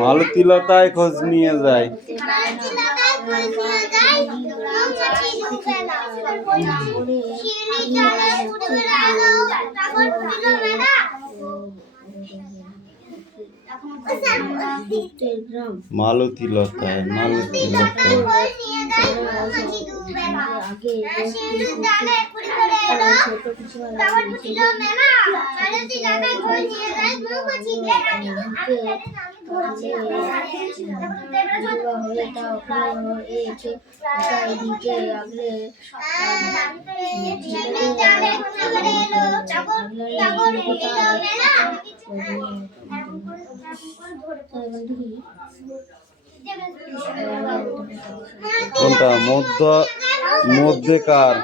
মালতীলতায় খোঁজ নিয়ে যায়। মালতীলতায় কোনটা মধ্যেকার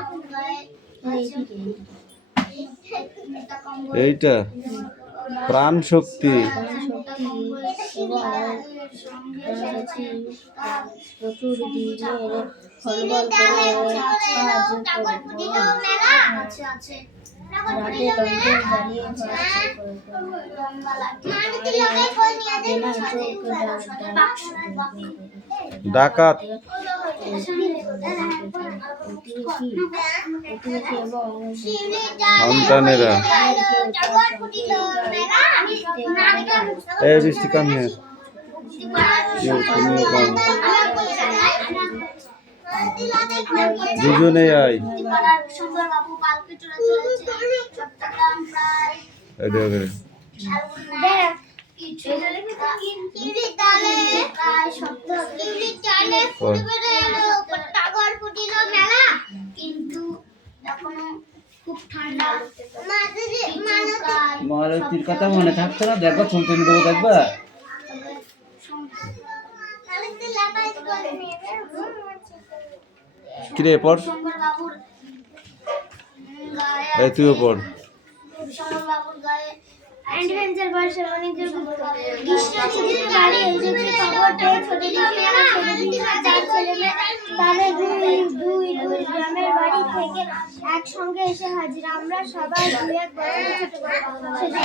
এইটা প্রাণ শক্তি ডাকাত সন্তানেরা এই বৃষ্টি কামিয়ে দুজনে আয় মালতীর কথা মনে থাকতো না, দেখো চলতে দেবো দেখবা। কিরে পড়, এই তুইও পড়। অ্যাডভেঞ্চার ভার্সন অনেক গ্রীষ্মছুটিতে বাড়ি এসেছে খবর পেয়ে ছোট তাদের দুই গ্রামের বাড়ি থেকে একসঙ্গে এসে হাজির। আমরা সবাই দুই এক বছরের ছোট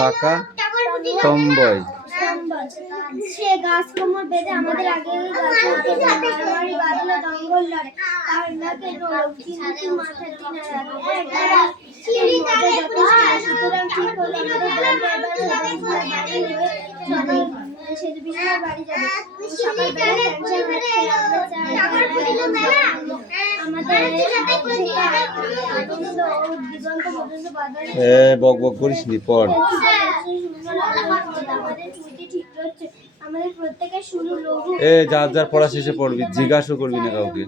পাকা টম্বয় সে গাছ কোমর বেঁধে আমাদের আগে মারামারি বাঁধলো, দঙ্গল লড়ে তার নাকে কিন্তু মাথার টিনা সুতরাং ঠিক হলো বাড়ি যাবে। বক বক করিস নি, পড়। যার যার পড়া শেষে পড়বি, জিজ্ঞাসা করবি না কাউকে,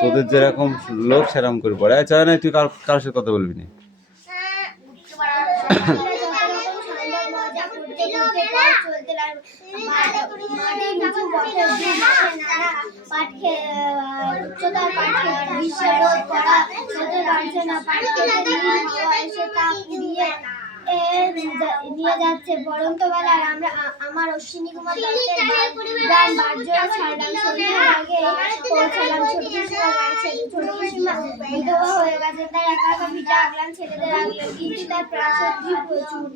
তোদের যেরকম লোক সেরকম করে পড়ে। চায় না তুই কারোর সাথে কথা বলবি না। নিয়ে যাচ্ছে বরন্ত বেলায় আমরা আমার অশ্বিনী কুমার দত্তের গ্রাম বারজোড়া ছাড়লাম। সন্ধ্যার আগে পৌঁছালাম। ছোট পিসিমা বিধবা হয়ে গেছে, তাই একা একা ভিটা আগলাম, ছেলেদের আগলাম, কিন্তু তার প্রাসাদ্রী প্রচুর।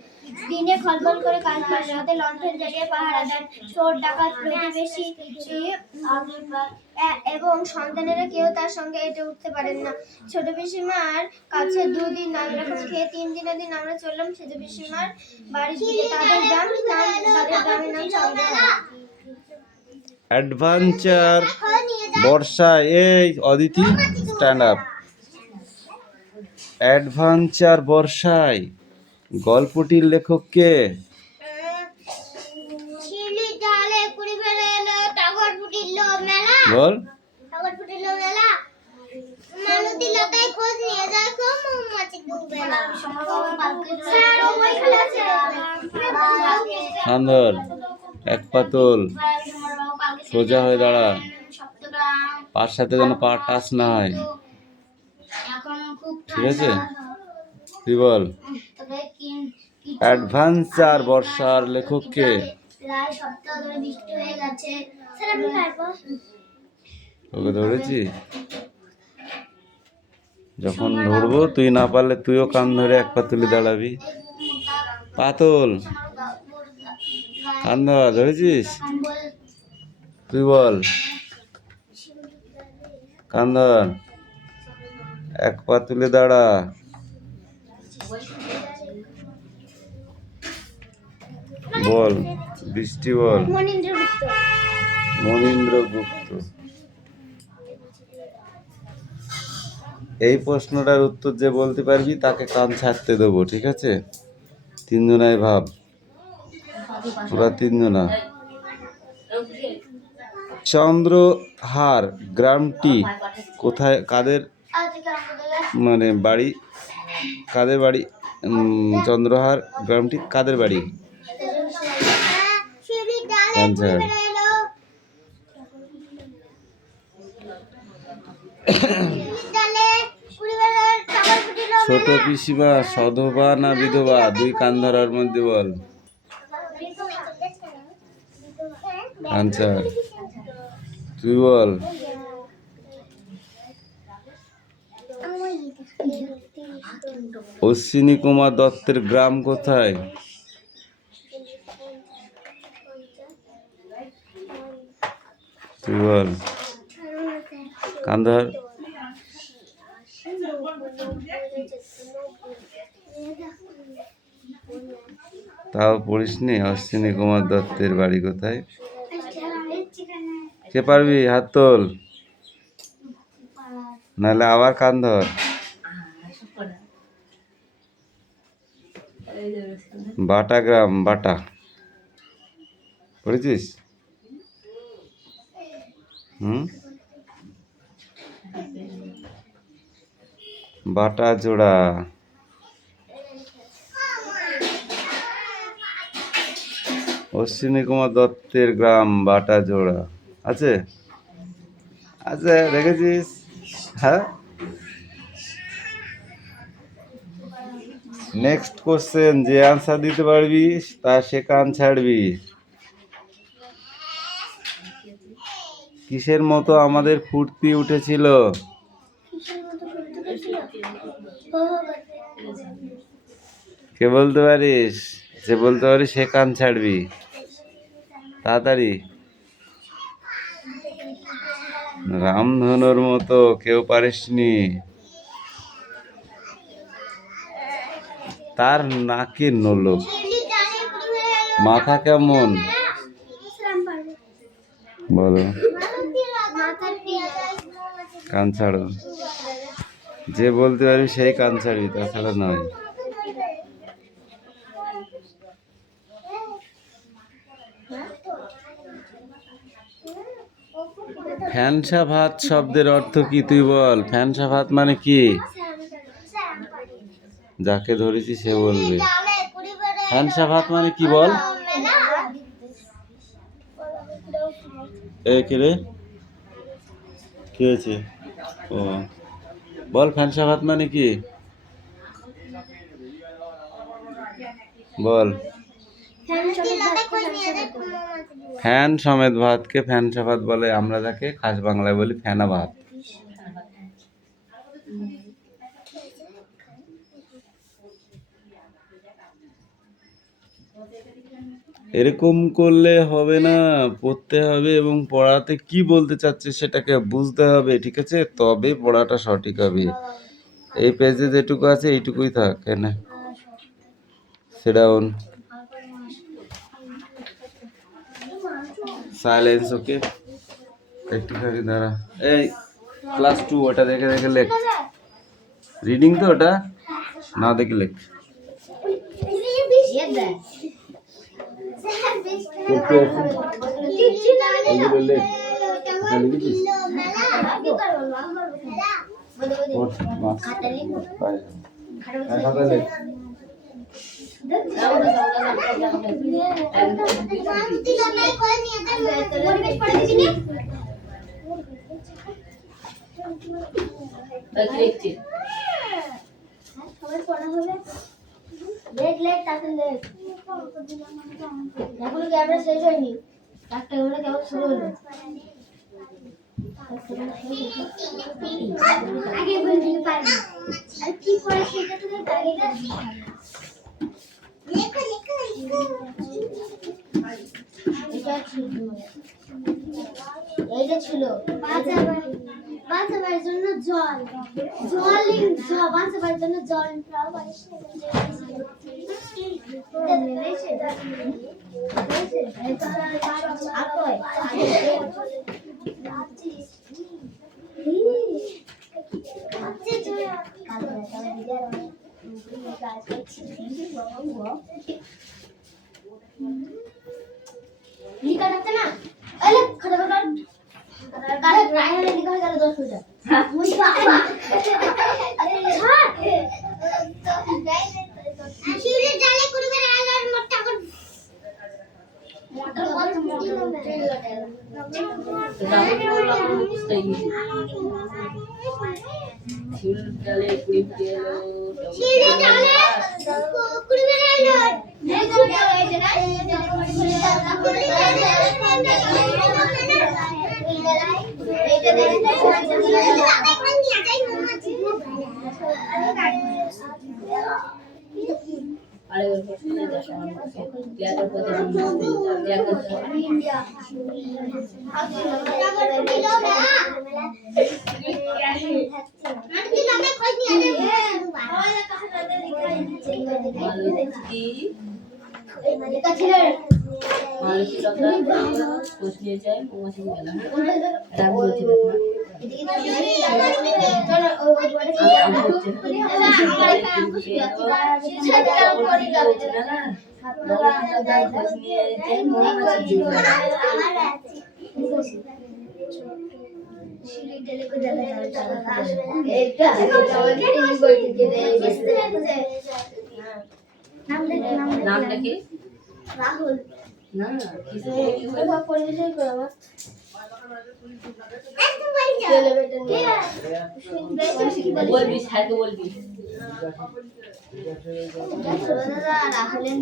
দিনে খলবল করে কাজ করে, রাতে লণ্ঠন জ্বালিয়ে পাহারা দেন চোর ডাকাত প্রতিবেশী এবং সন্তানেরা কেউ তার সঙ্গে এটে উঠতে পারেন না। ছোট পিসিমার কাছে 2 দিন নানা রকম খেয়ে 3 দিনের দিন আমরা চললাম ছোট পিসিমার বাড়ির দিকে। তাদের গ্রামের নাম চন্দ্রহাটা। অ্যাডভেঞ্চার বর্ষায়, এই অদিতি স্ট্যান্ড আপ। অ্যাডভেঞ্চার বর্ষায় গল্পটির লেখক কে? বল। মালতীলতায় খোঁজ নিয়ে যায় কান ধর, এক পা তোল, সোজা হয়ে দাঁড়া, পার সাথে যেন পা টাচ না হয়, ঠিক আছে? তুই বল। অ্যাডভেঞ্চার বর্ষার লেখক কে? প্রায় সপ্তাহ ধরে বৃষ্টি হয়ে গেছে। স্যার আমি পারবো। তোকে ধরেছি, যখন ধরবো তুই না পারলে তুইও কান ধরে এক পা তুলে দাঁড়াবি। পা তোল, কান ধর, ধরেছিস? তুই বল। কান ধর, এক পা তুলে দাঁড়া। বল, বৃষ্টি বল। মনীন্দ্রগুপ্ত। এই প্রশ্নটার উত্তর যে বলতে পারবি তাকে কান ছাড়তে দেবো, ঠিক আছে? তিনজনায় ভাব, তোরা তিনজনা। চন্দ্রহার গ্রামটি কোথায়, কাদের মানে বাড়ি, কাদের বাড়ি? চন্দ্রহার গ্রামটি কাদের বাড়ি? আনসার। ছোট পিসিমা সধবা না বিধবা? দুই কান ধরার মধ্যে বল। আনসার। তুই বল। অশ্বিনী কুমার দত্তের গ্রাম কোথায়? তুই বল। কান ধর। তাও পড়িসনি? অশ্বিনী কুমার দত্তের বাড়ি কোথায়? কে পারবি? হাত তোল, নাহলে আবার কান ধর। বাটা গ্রাম, বাটা পড়েছিস? বাটা জোড়া। অশ্বিনী কুমার দত্তের গ্রাম বাটা জোড়া আছে? আছে, দেখেছিস? হ্যাঁ। নেক্সট কোশ্চেন, যে আনসার দিতে পারবি তার সে কান ছাড়বি। কিসের মতো আমাদের ফুর্তি উঠেছিল? কে বলতে পারিস? যে বলতে পারিস সে কান ছাড়বি, তাড়াতাড়ি। রামধনুর মতো, কেউ পারিসনি। তার নাকে নোলক, মাথা কেমন? বলো। কান ছাড়ো, যে বলতে পারবি সেই কান ছাড়বি, তাছাড়া নয়। ফ্যানসা ভাত শব্দের অর্থ কি? তুই বল। ফ্যানসা ভাত মানে কি? যাকে ধরেছি সে বলবে। ফ্যানসা ভাত মানে কি বল? এই কে রে? কি হয়েছে? ও বল, ফ্যানসা ভাত মানে কি বল। ফ্যান সমেত ভাতকে ফ্যানসা ভাত বলে, আমরা যাকে খাস বাংলায় বলি ফেনা ভাত। এরকম করলে হবে না, পড়তে হবে এবং পড়াতে কি বলতে চাচ্ছে সেটাকে বুঝতে হবে, ঠিক আছে? তবে পড়াটা সঠিক হবে। এই পেজে যেটুকু আছে এইটুকুই থাক। কেন সেডাউন, সাইলেন্স, ওকে? একটুখানি দাঁড়া। এই ক্লাস 2 ওটা দেখে দেখে লেখ। রিডিং তো ওটা না দেখে লেখ। ওগুলো লেখ। লিখেছিস? খাতা লে। সবাই পড়া হবে লেট লেট তাতে লেট এখনো ক্যামেরা শেষ হয়নি একটা ক্যামেরা কেমন শুরু হলো আগে বলতে পারি আর কি পড়া সেটা তুমি আগে লেখো লেখো এইটা ছিল বাঁচাবার জন্য জল বাঁচাবার জন্য জল লিখা থাকতে না খাতা কারে প্রাইমারি লিখা হয়ে গেল 10 মিটার ওই বাবা আরে ছাড় শিউরে জালে করবে আর মোটা কর মোটা কত মোটা শিউরে জালে কুড়ি গেল শিউরে জালে করবে না আরে ওর পছন্দ দেখা ইয়ার কথা বলতে ইয়া কথা ইন্ডিয়া মালতী কথা কোচ নিয়ে যায় মৌমাছি গেল রাম বলছে নামটা কি রাহুল না কিছু পরিচয় করো বলবি স্যারকে বলবি রাহুলের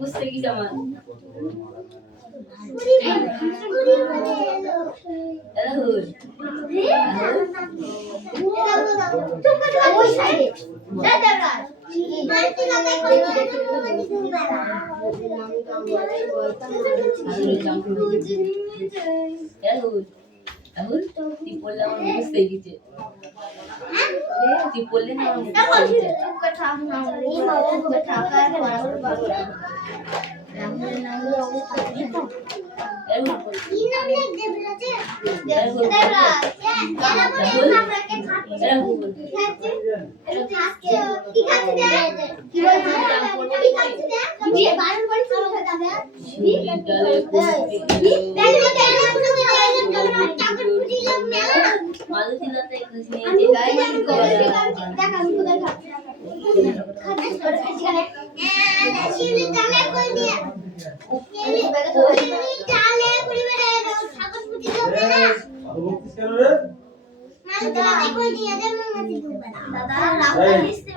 বুঝতে গেছি আমার রাহুল তুই বললে আমার বুঝতে গেছে তুই বললে না আমার বুঝতে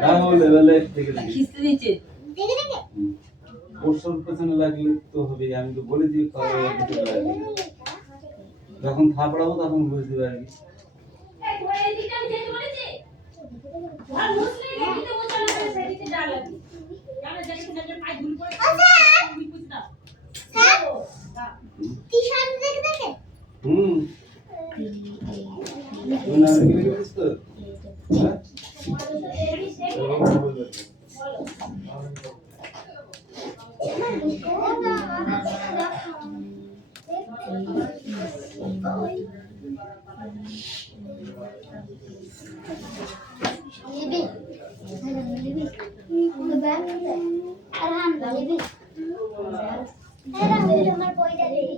রাহুল এবারে থেকে খিস্তে দিচ্ছে ওর পেছনে লাগলে তো হবে আমি তো বলে দিই যখন থাপড়াবো তখন বুঝতে পারবি হুম লিবি লিবি ব্যাগ আর হাম লিবি আমার বইটা লিবি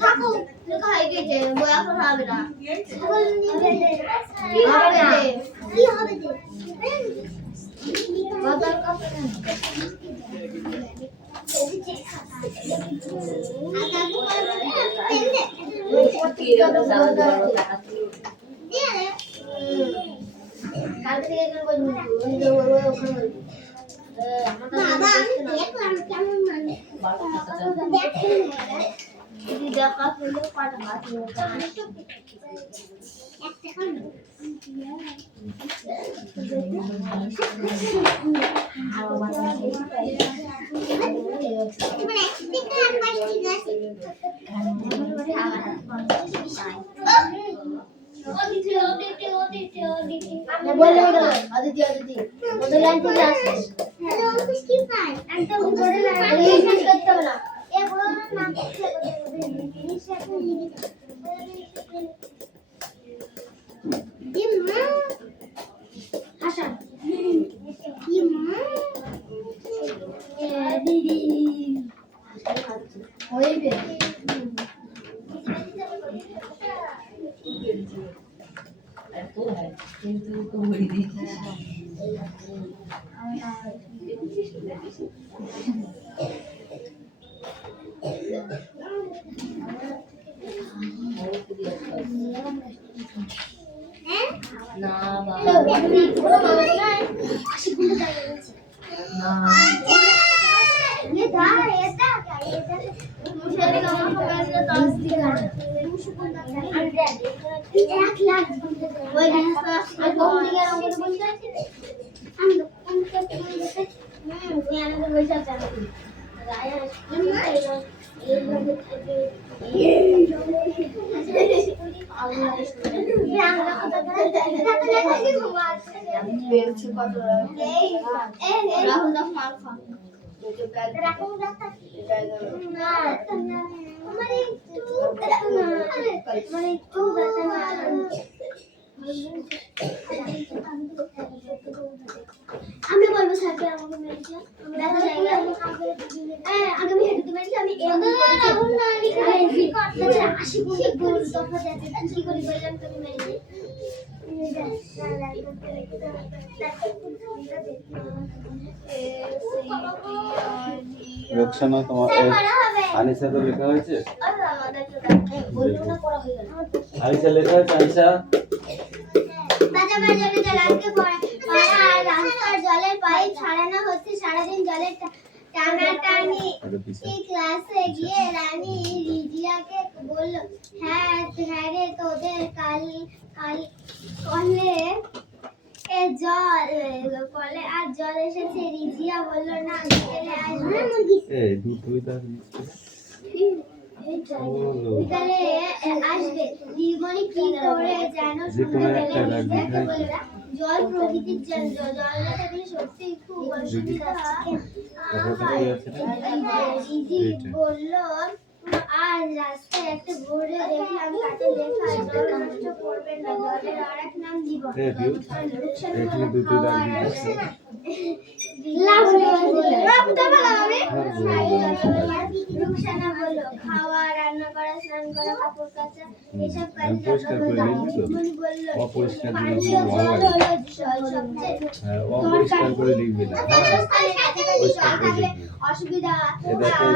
থাকো লেখা হয়ে গেছে বই এখন হবে না কি হবে বাবার কাছে আমি বলবো স্যারকে আমাকে মেরেছে আগে আমি হেঁটে মেরেছি আমি আশি গুণ তফাৎ আছে কি করে বললাম তুমি মেরেছি রোকসানা তোমার আনিসা তো লেখা হয়েছে আনিসা লেখা হয়েছে আনিসা রাস্তার জলের পাইপ ছাড়ানো হচ্ছে সারাদিন জলের টানাটানি ক্লাসে গিয়ে রানী রিজিয়াকে বলল হ্যাঁ রে তোদের কাল কলে কলে আর জল এসেছে রিজিয়া বলল না বিকেলে আসবে এই দুটোই তার বিকালে আসবে দিদিমণি কি করে যেন শুনতে পেলে জল প্রকৃতির জল না থাকলে সত্যি খুব অসুবিধা দিদি বলল আজ রাস্তায় একটা বোর্ডে দেখলাম তাতে লেখা জল নষ্ট করবেন না জলের আরেক নাম জীবন এখানে দুটো দাগ দিয়েছে রুকসানা বলল খাওয়া রান্না করা স্নান করা কাপড় কাচা এসব কাজ বলল অপরিষ্কার জিনিস ভালো লাগে অপরিষ্কার করে লিখবে না পরিষ্কার করে লিখবে অসুবিধা এটাকে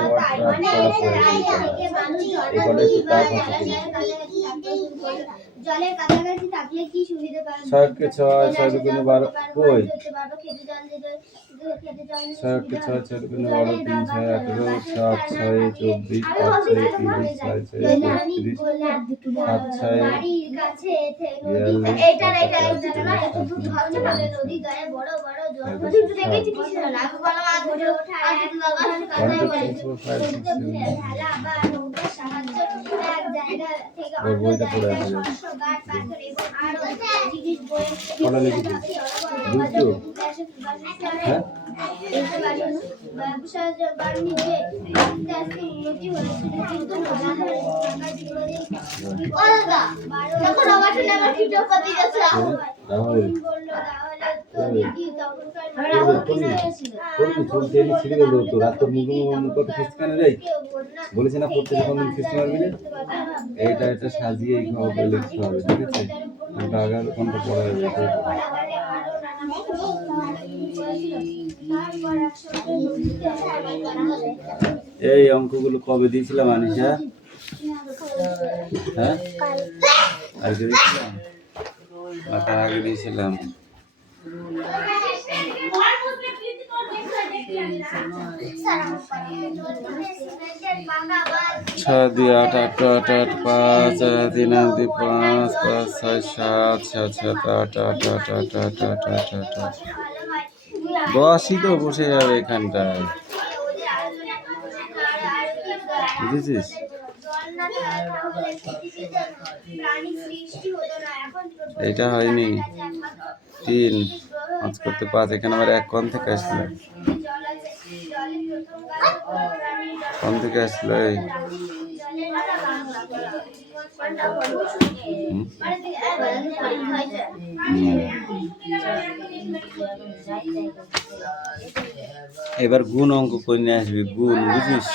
জলের কাছাকাছি থাকলে কি সুবিধা পাবে ছয়কে ছয় ছয় দুগুণে 12 কই খেতে জল দিতে খেতে জল ছয়কে ছয় ছয় দুগুণে 12 3 6 18 7 6 24 5 6 30 6 6 বাড়ির কাছে নদী গায়ে বড় বড় জল দেখেছি কিছু না আমি বললাম আর ধরে ওঠা আর ভেলা বা নৌকা সাহায্য এক জায়গা থেকে ওই অন্য বইটা পড়ে জায়গায় আসবে। শস্য, গাছ, পাথর এবং আরো জিনিস বয়ে কটা লিখেছিস? বুঝছো? হ্যাঁ? ব্যবসা বাণিজ্যে আস্তে আস্তে উন্নতি হয়েছিল, কিন্তু মহাভারত থাকা বিরোধী রাহুল বলল তাহলে তুমি কি তখনকার বলেছি না পড়তে যখন খিস্তি মারবি না এইটা এটা সাজিয়ে এই খাওয়া লিখতে হবে, ঠিক আছে? কোনটা আগে হবে কোনটা পরে হবে এটাই পড়া। এই অঙ্কগুলো কবে দিয়েছিলাম আনিশা? হ্যাঁ আজকে দিয়েছিলাম না তার আগে দিয়েছিলাম? 6 দিয়ে 8 8 8 8 5 3 3 5 5 6 7 7 7 8 8 8 8 8 8 8 8 10ই তো বসে যাবে এখানটায়, বুঝেছিস? এটা হয়নি 3 5 করতে 5, এখানে আবার 1 কোণ থেকে আসলো, কোণ থেকে আসলো এই এবার গুণ অঙ্ক করে নিয়ে আসবি, গুণ বুঝিস?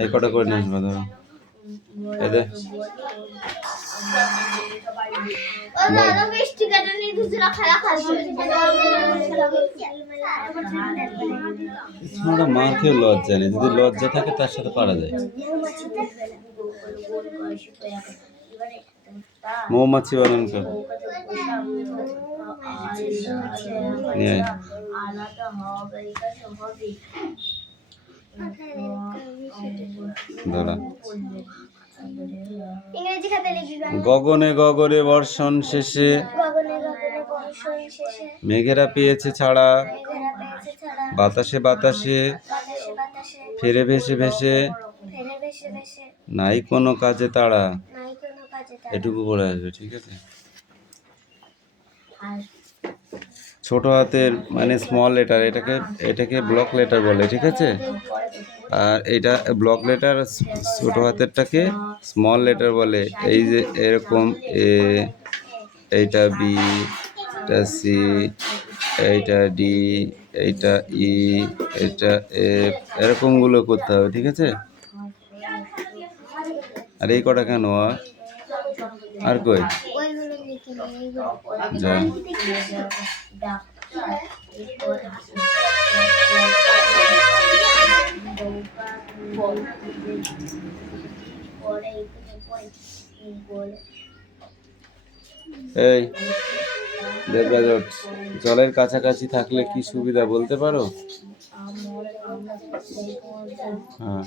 এই কটা করে নিয়ে আসবো ধরো এদে মার খেয়ে লজ্জা নেই, যদি লজ্জা থাকে তার সাথে পারা যায়। মৌমাছি বানান কর নিয়ে আয়। দাঁড়া ইংরেজি খাতা লিখবি। গগনে গগনে বর্ষণ শেষে গগনে গগনে বর্ষণ শেষে মেঘেরা পেয়েছে ছাড়া, মেঘেরা পেয়েছে ছাড়া, বাতাসে বাতাসে বাতাসে বাতাসে ফেরে ভেসে ভেসে ফেলে ভেসে ভেসে নাই কোনো কাজে তাড়া, নাই কোনো কাজে তার। এটুকু পড়ে আসবে, ঠিক আছে? ছোট হাতের মানে স্মল লেটার, এটাকে ব্লক লেটার বলে, ঠিক আছে? আর এটা ব্লক লেটার, ছোট হাতেরটাকে স্মল লেটার বলে। এই যে এরকম এ, এইটা বি, এটা সি, এইটা ডি, এইটা ই, এটা এফ, এরকমগুলো করতে হবে, ঠিক আছে? আর এই কটা কেন আর কই ওইগুলো লিখে নে, এইগুলো যা এই দেবরাজ, জলের কাছাকাছি থাকলে কি সুবিধা বলতে পারো? হ্যাঁ,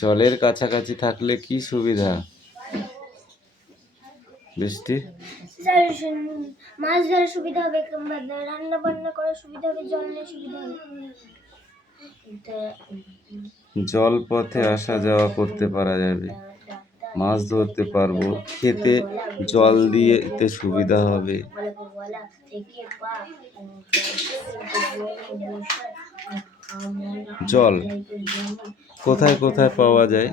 জলের কাছাকাছি থাকলে কি সুবিধা? বৃষ্টি মাছ ধরার সুবিধা হবে, রান্না বান্না করার সুবিধা হবে, জল নিয়ে সুবিধা হবে। জল পথে আসা যাওয়া করতে পারা যাবে, মাছ ধরতে পারবো, খেতে জল দিতে সুবিধা হবে। জল কোথায় কোথায় পাওয়া যায়?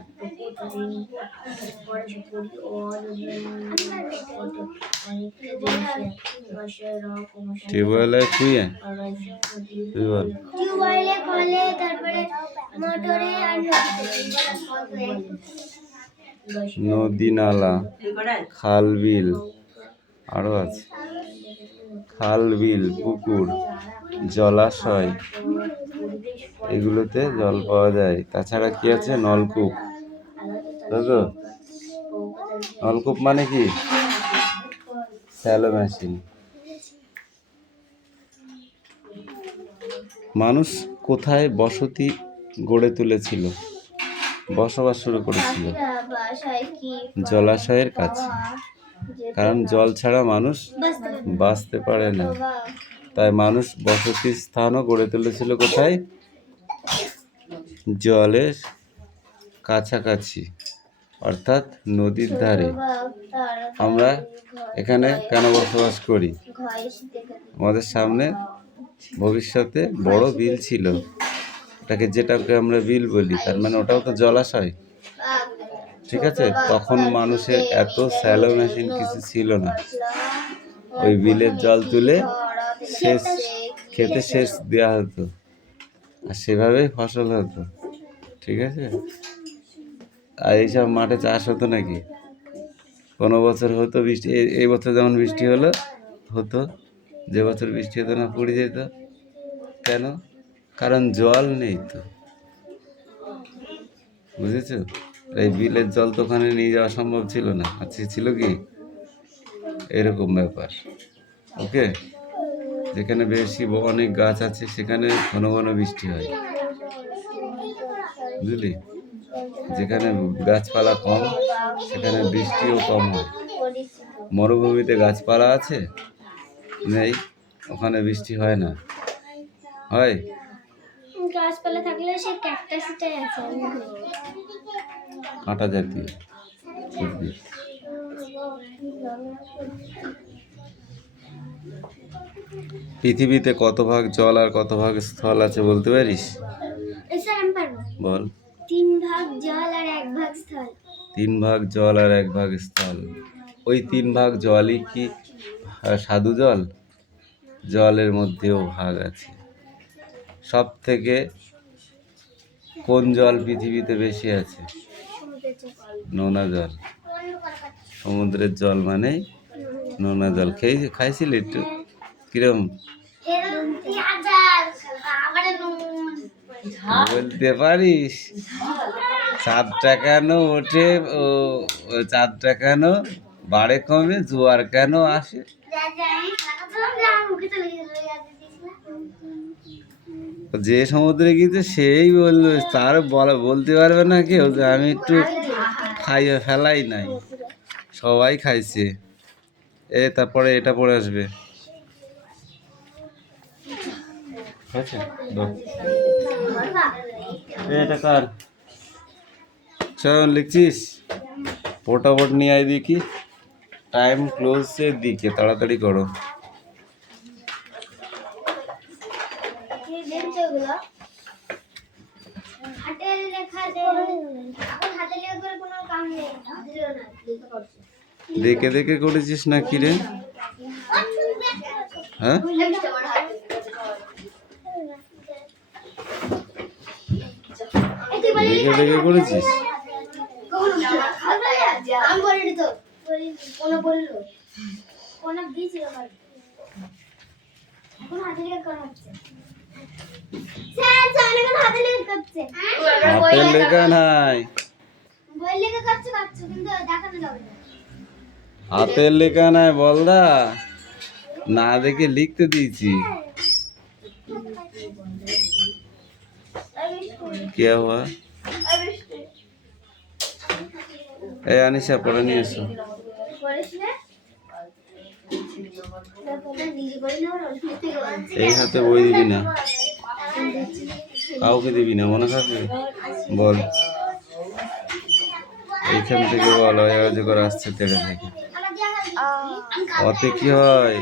টিউবওয়েলে, কুইয়ে, তুই বল। টিউবওয়েলে, কলে, তারপরে মোটরে আর নদীতে। নদী, নালা, খাল, বিল, আরো আছে খাল, বিল, পুকুর, জলাশয়, এগুলোতে জল পাওয়া যায়। তাছাড়া কি আছে? নলকূপ, তাই তো? নলকূপ মানে কি? Shallow machine. মানুষ কোথায় বসতি গড়ে তুলেছিল, বসবাস শুরু করেছিল? বাসায় কি জলাশয়ের কাছে, কারণ জল ছাড়া মানুষ বাঁচতে পারে না। তাই মানুষ বসতি স্থানও গড়ে তুলেছিল কোথায়? জলের কাছাকাছি, অর্থাৎ নদীর ধারে। আমরা এখানে কেন বসবাস করি? আমাদের সামনে ভবিষ্যতে বড় বিল ছিল, যেটাকে আমরা বিল বলি, তার মানে ওটাও তো জলাশয়, ঠিক আছে? তখন মানুষের এত স্যালো মেশিন কিছু ছিল না। ওই বিলের জল তুলে খেতে সেচ দেওয়া হতো, আর সেভাবেই ফসল হতো, ঠিক আছে? আর এইসব মাঠে চাষ হতো নাকি? কোনো বছর হতো বৃষ্টি, এই বছর যেমন বৃষ্টি হতো, যে বছর বৃষ্টি হতো না পুড়ে যেত। কেন? কারণ জল নেই তো, বুঝেছো? এই বিলের জল তো ওখানে নিয়ে যাওয়া সম্ভব ছিল না। আচ্ছা, ছিল কি? এরকম ব্যাপার। ওকে, যেখানে বেশি অনেক গাছ আছে সেখানে ঘন ঘন বৃষ্টি হয়, বুঝলি? যেখানে গাছপালা কম সেখানে বৃষ্টিও কম হয়। মরুভূমিতে গাছপালা আছে নেই, ওখানে বৃষ্টি হয় না। হয়? গাছপালা থাকলে সে ক্যাকটাসটাই আছে, কাঁটা জাতীয় উদ্ভিদ। পৃথিবীতে কত ভাগ জল আর কত ভাগ স্থল আছে বলতে পারিস? স্যার আমি পারবো। বল। 3 ভাগ জল আর 1 ভাগ স্থল। 3 ভাগ জল আর 1 ভাগ স্থল। ওই 3 ভাগ জলই কি সাধু জল? জলের মধ্যেও ভাগ আছে। সব থেকে কোন জল পৃথিবীতে বেশি আছে? নোনা জল। সমুদ্রের জল মানে নোনা জল। খাইছিলি একটু? কিরম বলতে পারিস? চাঁদটা কেন ওঠে, ও চাঁদটা কেন বাড়ে কমে, জোয়ার কেন আসে? যে সমুদ্রে গিয়েছে সেই বললো, তার বলতে পারবে না কেউ যে আমি একটু খাইয়ে ফেলাই নাই। সবাই খাইছে। তারপরে এটা পড়ে আসবে। এটা কার? চল লিখছিস? ফটাফট নিয়ে আয় দেখি। টাইম ক্লোজের দিকে, তাড়াতাড়ি করো। দেখে দেখে করেছিস না কি রে? হ্যাঁ, দেখে দেখে করেছিস? হাতের লেখা নাই, হাতের লেখা নাই বলদা, না দেখে লিখতে দিয়েছি। কে হুয়া? এই আনিশা, পড়ে নিয়ে এসো। এই হাতে বই দিবি না, কাউকে দিবি না, মনে থাকবে? বল, এইখান থেকে বল। ওই করে আসছে তেড়ে থেকে। অতে কি হয়?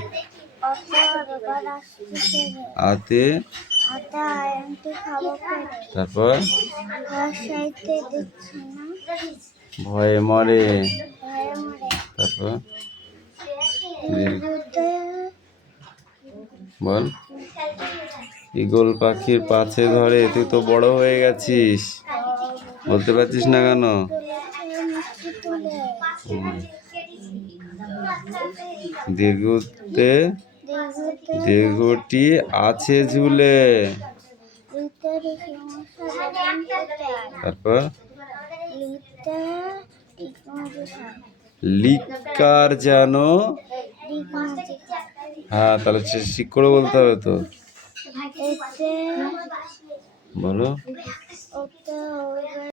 আতে তারপর ভয়ে মরে, তারপর বল। ঈগল পাখির পাছে ধরে, তুই তো বড় হয়ে গেছিস, বলতে পারছিস না কেন? দীর্ঘতে দেহটি আছে ঝুলে। তারপর লিকার যেন, হ্যাঁ তাহলে ঠিক করে বলতে হবে তো, বলো।